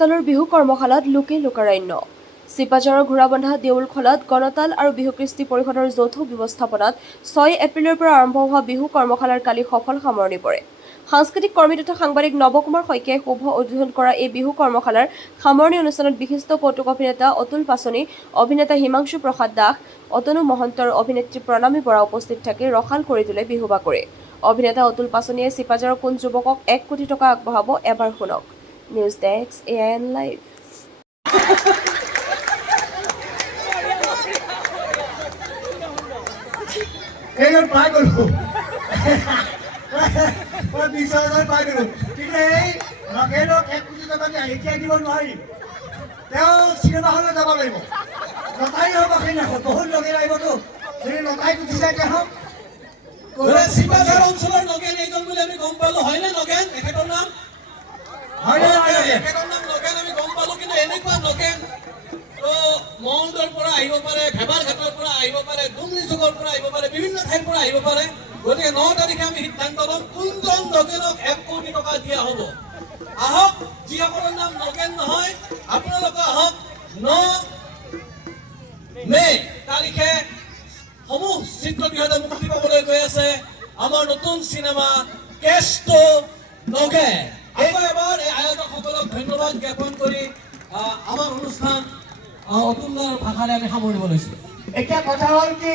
গণতালৰ বিহু কৰ্মশালাত লোকে লোকাৰণ্য। চিপাঝাৰৰ ঘোঁৰাবন্ধা দেউলখলাত গণতাল আৰু বিহু কৃষ্টি পৰিষদৰ যৌথ ব্যৱস্থাপনাত 6 এপ্ৰিলৰ পৰা আৰম্ভ হোৱা বিহু কৰ্মশালাৰ কালি সফল সামৰণি পৰে। সাংস্কৃতিক কৰ্মী তথা সাংবাদিক নৱকুমাৰ শইকীয়াই শুভ উদ্বোধন কৰা এই বিহু কৰ্মশালাৰ সামৰণি অনুষ্ঠানত বিশিষ্ট কৌতুক অভিনেতা অতুল পাছনি, অভিনেতা হিমাংশু প্ৰসাদ দাস, অতনু মহন্ত আৰু অভিনেত্ৰী প্ৰণামী বৰা উপস্থিত থাকি ৰসাল কৰি তোলে বিহু বাকৰি। অভিনেতা অতুল পাছনিয়ে চিপাঝাৰৰ কোন যুৱকক 1 কোটি টকা আগবঢ়াব এবাৰ শুনক। News desk AIN live. এইজন পাই গ'লো মই 20,000 পাই গ'লো, কিন্তু এই নগেনক 1 কোটি টকা এতিয়া দিব নোৱাৰিম। তেওঁ চিনেমা হলত যাব লাগিব। লতাই হ'ব সেইদিনাখন বহুত নগেন আহিবতো, যদি লতাই গুচি যায় তেওঁ চিপাঝাৰ অঞ্চলৰ নগেন এইজন বুলি আমি গম পালো, হয়নে নগেন? এখেতৰ নাম নগেন আমি গম পালো, কিন্তু এনেকুৱা নগেন মহণ্ডৰ পৰা আহিব পাৰে, ভেবাৰ ঘাটৰ পৰা আহিব পাৰে, ডুমনি চুকৰ পৰা আহিব পাৰে, বিভিন্ন ঠাইৰ পৰা আহিব পাৰে। গতিকে 9 তাৰিখে আমি সিদ্ধান্ত ল'ম কোনজন নগেনক 1 কোটি টকা দিয়া হ'ব। আহক, যিসকলৰ নাম নগেন নহয় আপোনালোকে আহক। 9 মে তাৰিখে সমূহ চিত্ৰগৃহতে মুক্তি পাবলৈ গৈ আছে আমাৰ নতুন চিনেমা কেষ্টটো নগেন। আকৌ এবাৰ এই আয়োজকসকলক ধন্যবাদ জ্ঞাপন কৰি আমাৰ অনুষ্ঠান অতুলৰ ভাষাৰে আমি সামৰিব লৈছোঁ। এতিয়া কথা হ'ল কি,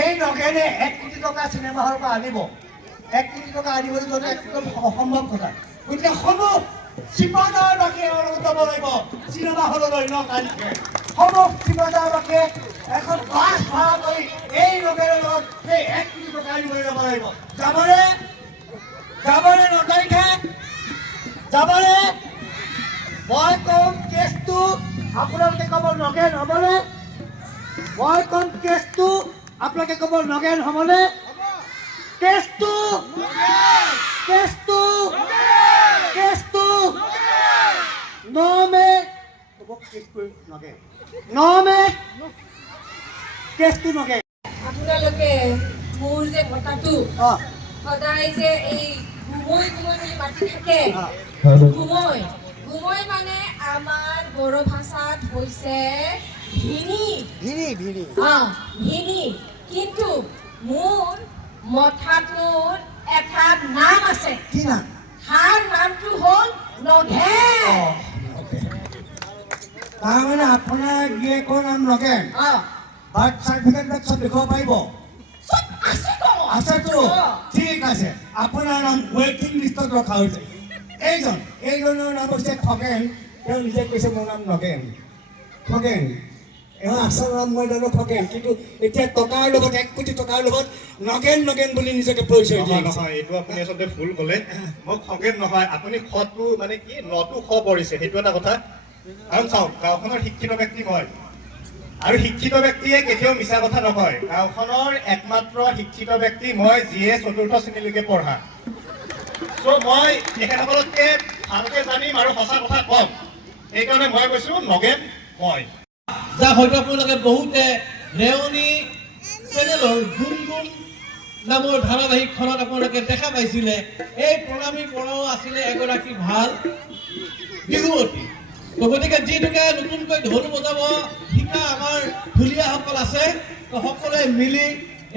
এই নগেনে 1 কোটি টকা চিনেমা হলৰ পৰা আনিব। 1 কোটি টকা আনিবলৈ গ'লে একদম অসম্ভৱ কথা। গতিকে সমূহ চিপাঝাৰবাসীয়ে লগত যাব লাগিব চিনেমা হললৈ 9 তাৰিখে। সমূহ চিপাঝাৰবাসীয়ে এখন বাছ ভাড়া কৰি এই নগেনৰ লগত সেই 1 কোটি টকা আনিবলৈ যাব লাগিব। যাবনে 9 তাৰিখে? যাবনে? মই কম কেছটো আপোনালোকে ক'ব নগেন হ'বনে? মই কম কেছটো আপোনালোকে ক'ব নগেন হ'বনে? কেছটো 9 মে কেছটো নগেন। আপোনালোকে মোৰ যে কথাটো সদায় যে এই ঘুমৈ বুলি মাতি থাকে, ঘুমৈ মানে আমাৰ বড়ো ভাষাত হৈছে ভিনি। কিন্তু মোৰ মথাটোৰ এটা নাম আছে। তাৰ নামটো হ'ল নগেন। তাৰমানে আপোনাৰ গিয়েকৰ নাম নগেন। বাৰ্থ চাৰ্টিফিকেট চব দেখুৱাব পাৰিব? আছেতো, ঠিক আছে। আপোনাৰ নাম ৱেইটিং লিষ্টত ৰখা হৈছে। এইজনৰ নাম হৈছে খগেন। তেওঁ নিজে কৈছে মোৰ নাম নগেন। খগেন এওঁ আচল নাম মই জানো খগেন, কিন্তু এতিয়া টকাৰ লগত 1 কোটি টকাৰ লগত নগেন বুলি নিজকে পৰিচয় দিয়ে। নহয়, এইটো আপুনি আচলতে ভুল ক'লে। মই খগেন নহয়, আপুনি খটো মানে কি নটো খ পৰিছে, সেইটো এটা কথা। কাৰণ চাওক, গাঁওখনৰ শিক্ষিত ব্যক্তি মই, আৰু শিক্ষিত ব্যক্তিয়ে কেতিয়াও মিছা কথা নকয়। গাঁওখনৰ একমাত্ৰ শিক্ষিত ব্যক্তি মই, যিয়ে 4ৰ্থ শ্ৰেণীলৈকে পঢ়া। চ' মই তেখেতসকলতকৈ ভালকৈ জানিম আৰু সঁচা কথা ক'ম, সেইকাৰণে মই কৈছোঁ নগেন মই। যাক হয়তো আপোনালোকে বহুতে ৰেৱনী চেনেলৰ গুণগুণ নামৰ ধাৰাবাহিকখনত আপোনালোকে দেখা পাইছিলে। এই প্ৰণামী বৰাও আছিলে এগৰাকী ভাল বিহুৱতী। গতিকে যিটোকে নতুনকৈ ঢোল বজাব শিকা আমাৰ ঢুলীয়াসকল আছে, সকলোৱে মিলি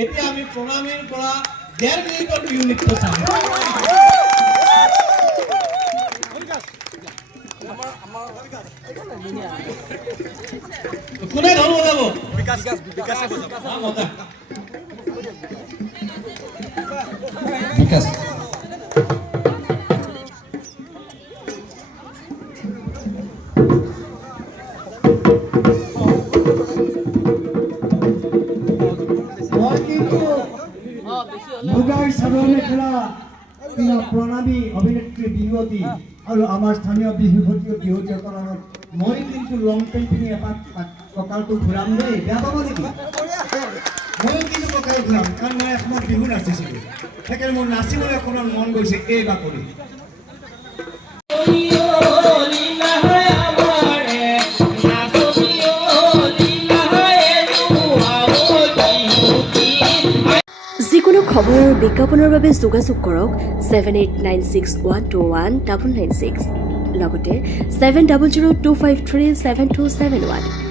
এতিয়া আমি প্ৰণামীৰ পৰা 1.5 মিনিটৰ বিহু নৃত্য চাম। কোনে ঢোল বজাব? বিকাশ। মই কিন্তু মুগাৰ চাদৰ মেখেলা পিন্ধা প্ৰণামী অভিনেত্ৰী বিহুৱতী আৰু আমাৰ স্থানীয় বিহুৱতীসকলৰ মই কিন্তু লং পেণ্ট পিন্ধি এপাক কঁকালটো ঘূৰাম দেই, বেয়া পাব নেকি? ময়ো কিন্তু কঁকাল ঘূৰাম, কাৰণ মই এসময়ত বিহু নাচিছিলোঁ। সেইকাৰণে মোৰ নাচিবলৈ অকণমান মন গৈছে এই বাকৰি। যিকোনো খবৰ আৰু বিজ্ঞাপনৰ বাবে যোগাযোগ কৰক 7896121996। লগতে 7002537271